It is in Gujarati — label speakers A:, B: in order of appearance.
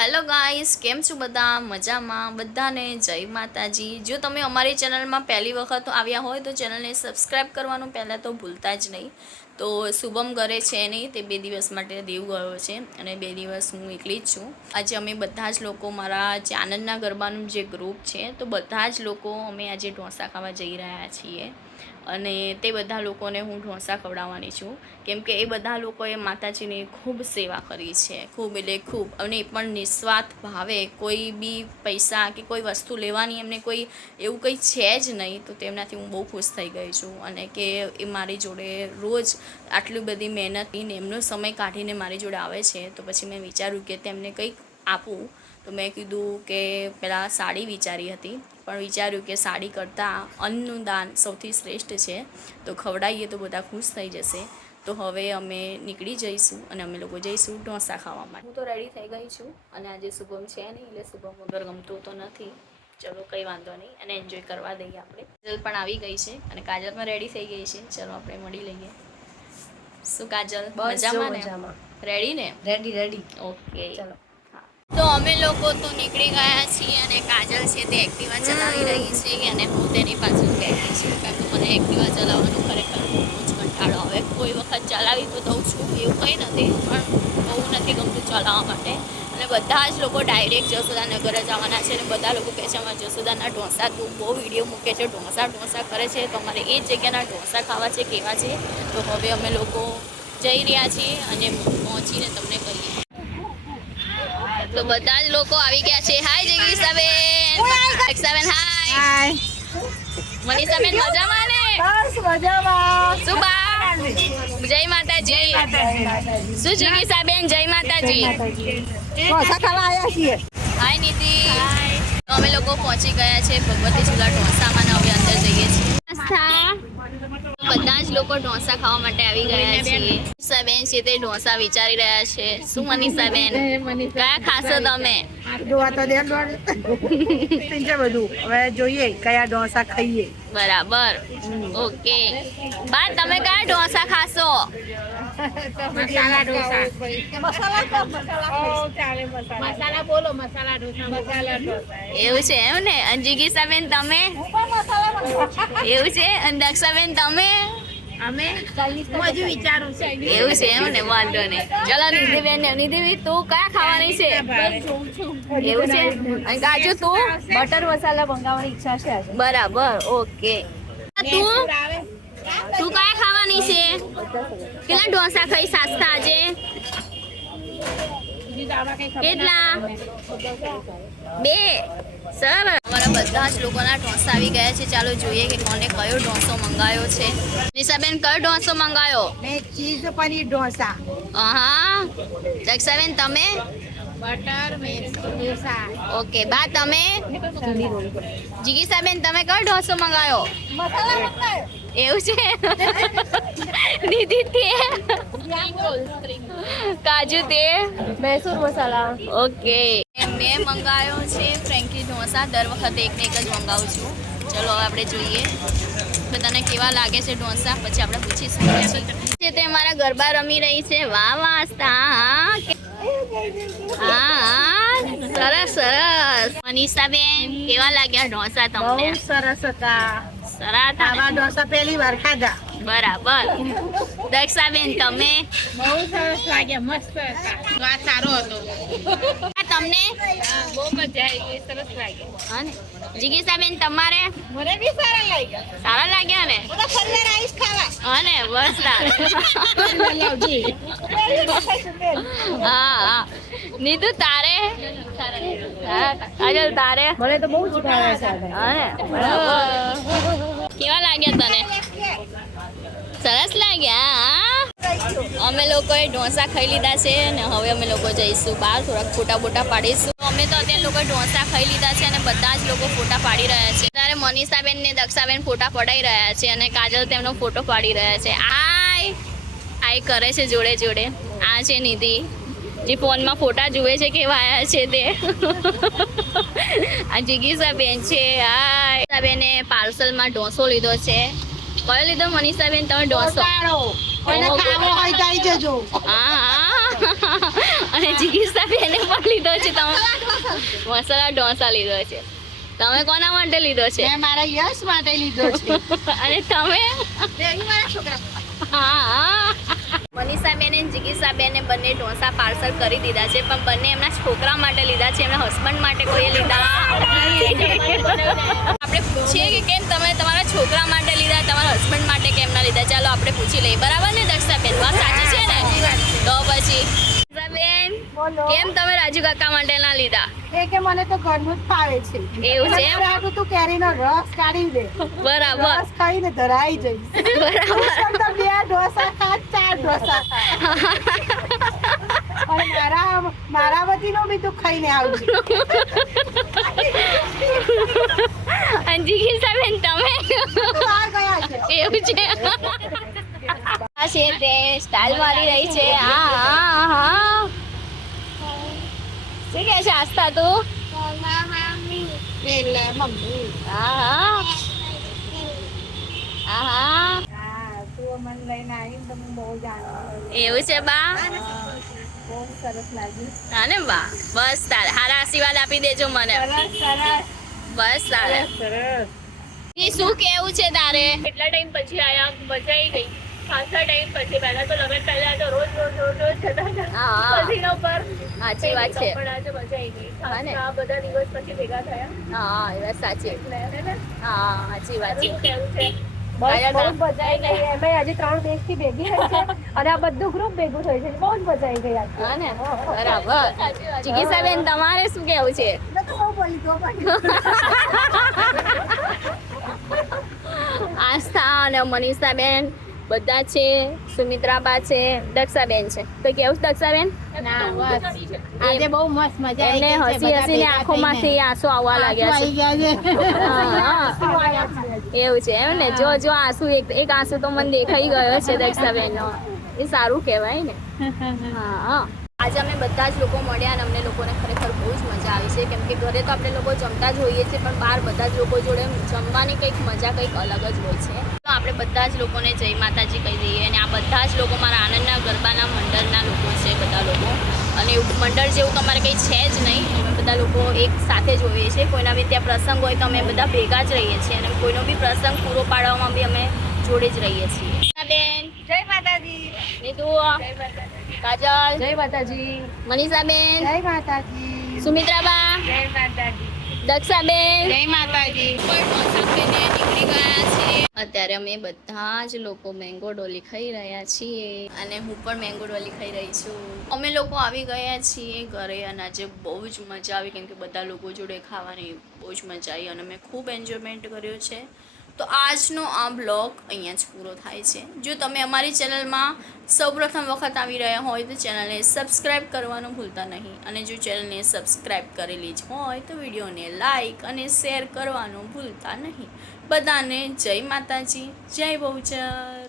A: હેલો ગાઈસ, કેમ છો બધા? મજામાં? બધાને જય માતાજી. જો તમે અમારી ચેનલમાં પહેલી વખત આવ્યા હોય તો ચેનલને સબસ્ક્રાઈબ કરવાનું પહેલાં તો ભૂલતા જ નહીં. તો શુભમ ઘરે છે નહીં, તે બે દિવસ માટે દેવ ગયો છે અને બે દિવસ હું એકલી જ છું. આજે અમે બધા જ લોકો મારા જે આનંદના ગરબાનું જે ગ્રુપ છે, તો બધા જ લોકો અમે આજે ઢોસા ખાવા જઈ રહ્યા છીએ. અને તે બધા લોકોને હું ઢોંસા ખવડાવવાની છું. કેમ કે એ બધા લોકોએ માતાજીની ખૂબ સેવા કરી છે. ખૂબ એટલે ખૂબ. અને એ પણ નિસ્વાર્થ ભાવે. કોઈ બી પૈસા કે કોઈ વસ્તુ લેવાની એમને કોઈ એવું કંઈ છે જ નહીં, તો તેમનાથી હું બહુ ખુશ થઈ ગઈ છું. અને કે એ મારી જોડે રોજ આટલી બધી મહેનત એમનો સમય કાઢીને મારી જોડે આવે છે, તો પછી મેં વિચાર્યું કે તેમને કંઈક આપું. તો મેં કીધું કે પહેલાં સાડી વિચારી હતી પણ વિચાર્યું કે સાડી કરતાં અન્નનું દાન સૌથી શ્રેષ્ઠ છે. તો ખવડાવીએ તો બધા ખુશ થઈ જશે. તો હવે અમે નીકળી જઈશું અને અમે લોકો જઈશું ઢોસા ખાવા માટે. હું તો રેડી થઈ ગઈ છું અને આજે શુભમ છે નહીં એટલે શુભમ વગર ગમતું તો નથી. ચલો કંઈ વાંધો નહીં અને એન્જોય કરવા દઈએ આપણે. કાજલ પણ આવી ગઈ છે અને કાજલ પણ રેડી થઈ ગઈ છે. ચલો આપણે મળી લઈએ. શું કાજલ મજામાં રેડી ને?
B: રેડી રેડી
A: ઓકે
B: ચલો.
A: અમે લોકો તો નીકળી ગયા છીએ અને કાજલ છે તે એક્ટિવા ચલાવી રહી છે અને હું તેની પાછળ બેઠી છું. કારણ કે મને એક્ટિવા ચલાવવાનું ખરેખર બહુ જ કંટાળો આવે. કોઈ વખત ચલાવી તો દઉં છું, એવું કંઈ નથી. પણ બહુ નથી ગમતું ચલાવવા માટે. અને બધા જ લોકો ડાયરેક્ટ જસોદાનગર જ આવવાના છે અને બધા લોકો કહે છે, અમારે જસોદાના ઢોસા તું બહુ વીડિયો મૂકે છે, ઢોસા ઢોસા કરે છે. તો અમારે એ જગ્યાના ઢોસા ખાવા છે, કેવા છે? તો હવે અમે લોકો જઈ રહ્યા છીએ અને પહોંચીને તમને કહીએ. તો બધા જ લોકો આવી ગયા છે. હાય જગીશાબેન જગીશાબેન હાય
B: હાય
A: મનીષાબેન મજામાં ને?
B: બસ મજામાં.
A: શું બા જય માતાજી. શું જગીશાબેન જય માતાજી.
B: ખાવા આવ્યા છીએ.
A: હાય નીતિ. અમે લોકો પહોંચી ગયા છે ભગવતી ચૂલા ઢોસામાં હવે અંદર જઈએ લોકો ઢોસા ખાવા માટે આવી ગયા છે મનીષાબેન છે તે ઢોસા વિચારી રહ્યા છે. શું મનીષાબેન? કયા ખાશો તમે?
B: જોવા તો દેમ બધું. હવે જોઈએ કયા ઢોસા ખાઈએ.
A: બરાબર. ઓકે. બા તમે કયા ઢોસા ખાશો?
B: મસાલા ઢોસા? મસાલા બોલો મસાલા ઢોસા મસાલા ઢોસા.
A: એવું છે એમ ને? અને જિગીસાબેન તમે? એવું છે? અને દક્ષાબેન તમે?
B: અમે મજુ વિચારું છે.
A: એવું છે એમ ને વાંધો નહીં. ચલો નિધિબેન ને નિધિ તું કયા ખાવાની છે? એવું છે? અને કાજુ તું?
B: બટર મસાલા મંગાવવાની ઈચ્છા છે
A: બરાબર ઓકે. તું? તું કયા ખાવાની છે? કેટલા ઢોસા ખાઈ સાસ્તા આજે કેટલા બે. સર બધા જ લોકોના ઢોસા આવી ગયા છે. ચાલો જોઈએ કે કોને કયો ઢોસો મંગાયો છે. નિશાબેન કયો ઢોસો મંગાયો?
B: મેં ચીઝ પનીર ઢોસા.
A: હા દક્ષાબેન તમે?
B: બટર ઢોસા.
A: ઓકે બા તમે? જીગીસાબેન તમે કયો ઢોસો મંગાયો?
B: મસાલા
A: એવું છે? દીદી તે? કાજુ તે?
B: મૈસૂર મસાલા.
A: ઓકે. મેં મંગાવ્યો છે ફ્રેન્કી ઢોસા. દર વખતે એકને એક જ મંગાવું છું. ચલો હવે આપણે જોઈએ બધાને કેવા લાગે છે ઢોસા. પછી આપણે પૂછીશું. પછી છે તે મારા ગરબા રમી રહી છે. વાહ વાસ્તા હા સરસ સરસ. મનીષાબેન કેવા લાગ્યા ઢોસા તમને?
B: બહુ સરસ હતા.
A: સરસ હતા.
B: આવા ઢોસા પહેલી વાર ખાધા.
A: બરાબર. દક્ષાબેન તમે?
B: બહુ સરસ લાગ્યા. મસ્ત હતા. સારો હતો.
A: તમને?
B: બહુ મજા આવી સરસ લાગ્યા
A: હા ને? જિગીસાબેન તમારે?
B: મને બી સારા લાગ્યા.
A: સારા લાગ્યા ને?
B: બધા ફરવાર આવીશ ખાવા.
A: હા ને બસ હા હા. નીતુ તારે? અજલ તારે?
B: મને તો બહુ જ
A: હા ને કેવા લાગ્યા તને? સરસ લાગ્યા હા? અમે લોકોએ ઢોસા ખાઈ લીધા છે અને હવે અમે લોકો જઈશું બહાર, થોડાક ફોટા બોટા પાડીશું. અમે તો અત્યારે લોકો ઢોસા ખાઈ લીધા છે અને બધા જ લોકો ફોટા પાડી રહ્યા છે. ત્યારે મનીષાબેન ને દક્ષાબેન ફોટા પડાઈ રહ્યા છે અને કાજલ તેમનો ફોટો પાડી રહ્યા છે. આય! આય કરે છે જોડે જોડે. આ છે નિધિ. જે ફોનમાં ફોટા જુએ છે કેવા આયા છે તે. આ જીગીસાબેન છે. આ બેને પાર્સલમાં ઢોસો લીધો છે. કયો લીધો મનીષાબેન? તમે ઢોસો.
B: કોઈને. ખાવો હોય તો આવી જજો.
A: અને ચિકિત્સા બેને પણ લીધો છે. તમે મસાલા ઢોસા લીધો છે. તમે કોના માટે લીધો છે?
B: મેં મારા યશ માટે લીધો છે.
A: અને તમે?
B: હા
A: હા. મનીષા બેન અને જિગીસા બેને ઢોસા પાર્સલ કરી દીધા છે, પણ બંને એમના છોકરા માટે લીધા છે, એમના હસબન્ડ માટે કોઈએ લીધા આપણે પૂછીએ કે કેમ તમે તમારા છોકરા માટે લીધા, તમારા હસબન્ડ માટે કેમ ના લીધા? ચાલો આપણે પૂછી લઈએ. બરાબર ને દક્ષા બેન વાત સાચી છે ને? તો પછી કેમ તમે રાજુ કાકા માટે ના લીધા?
B: એ કે મને તો ઘરનું જ ફાવે છે.
A: એવું છે એમ?
B: રાજુ તું કેરીનો રસ કાઢી દે.
A: બરાબર.
B: રસ ખાઈને ધરાઈ જઈશ.
A: બરાબર.
B: તો બે ઢોસા ખા ચાર ઢોસા ખા અને મારા મારા વતીનો બી તું ખાઈને આવજે.
A: અને જિગીસા બેન તમે એવું છે? આ છે તે સ્ટાઇલ મારી રહી છે. હા હા હા. શું કે છે આસ્થા તું? એવું છે બા?
B: બહુ સરસ લાગ્યું.
A: હા ને બા? બસ તારે. હારા આશીર્વાદ આપી દેજો મને. બસ તારે.
B: સરસ
A: શું કેવું છે તારે?
C: કેટલા ટાઈમ પછી આયા? મજા આવી ગઈ. ખાસા ટાઈમ પછી પહેલા તો લગન પહેલા તો રોજ રોજ રોજ રોજ જતા હતા.
A: હા
C: પછીનો પર
A: સાચી વાત છે.
C: પણ આજે મજા આવી ગઈ. બધા દિવસ પછી ભેગા થયા.
A: હા એ વાત સાચી.
C: હે ને?
A: હા સાચી વાત છે.
D: આજે ત્રણ દેશથી ભેગી થઈ છે અને આ બધું ગ્રુપ ભેગું થયું છે. બહુ જ મજા આવી ગઈ
A: હા ને? બરાબર. ચિકિત્સા બેન તમારે શું કેવું છે? આસ્થા અને મનીષા બેન બધા છે સુમિત્રાબા છે દક્ષાબેન છે. તો કેવું છે દક્ષાબેન?
B: બસ. આજે બહુ મસ્ત મજા
A: એમને
B: આવી ગઈ છે
A: હસી હસીને આંખોમાંથી આંસુ આવવા લાગ્યા છે. હા, એવું છે એમ ને? જો જો આંસુ એક એક આંસુ તો મને દેખાઈ ગયો છે દક્ષાબેન નો એ સારું કહેવાય ને. હા. આજે અમે બધા જ લોકો મળ્યા અને અમને લોકોને ખરેખર બહુ જ મજા આવી છે. કેમ કે ઘરે તો આપણે લોકો જમતા જ હોઈએ છીએ પણ બહાર બધા જ લોકો જોડે જમવાની કંઈક મજા કંઈક અલગ જ હોય છે. આપણે બધા જ લોકોને જય માતાજી કહી દઈએ અને આ બધા જ લોકો મારા આનંદના ગરબાના મંડળના લોકો છે બધા લોકો. અને મંડળ જેવું તો અમારે કંઈ છે જ નહીં. અમે બધા લોકો એક સાથે જ હોઈએ છીએ. કોઈના બી ત્યાં પ્રસંગ હોય તો અમે બધા ભેગા જ રહીએ છીએ. અને કોઈનો બી પ્રસંગ પૂરો પાડવામાં બી અમે જોડે જ રહીએ છીએ. બેન.
B: જય માતાજી.
A: નીતુ કાજલ.
D: જય માતાજી.
A: મનીષાબેન.
B: જય માતાજી.
A: સુમિત્રાબા.
B: જય માતાજી.
A: દક્ષાબેન.
B: જય માતાજી.
A: અત્યારે અમે બધા જ લોકો મેંગો ડોલી ખાઈ રહ્યા છીએ. અને હું પણ મેંગો ડોલી ખાઈ રહી છું. અમે લોકો આવી ગયા છીએ ઘરે અને આજે બહુ જ મજા આવી કેમ કે બધા લોકો જોડે ખાવાની બહુ જ મજા આવી અને મેં ખૂબ એન્જોયમેન્ટ કર્યો છે. તો આજનો આ બ્લોગ અહીંયા જ પૂરો થાય છે. જો તમે અમારી ચેનલમાં સૌપ્રથમ વખત આવી રહ્યા હોય તો ચેનલને સબસ્ક્રાઈબ કરવાનું ભૂલતા નહીં. અને જો ચેનલને સબસ્ક્રાઈબ કરેલી જ હોય તો વિડીયોને લાઈક અને શેર કરવાનું ભૂલતા નહીં. બધાને જય માતાજી, જય બહુચર.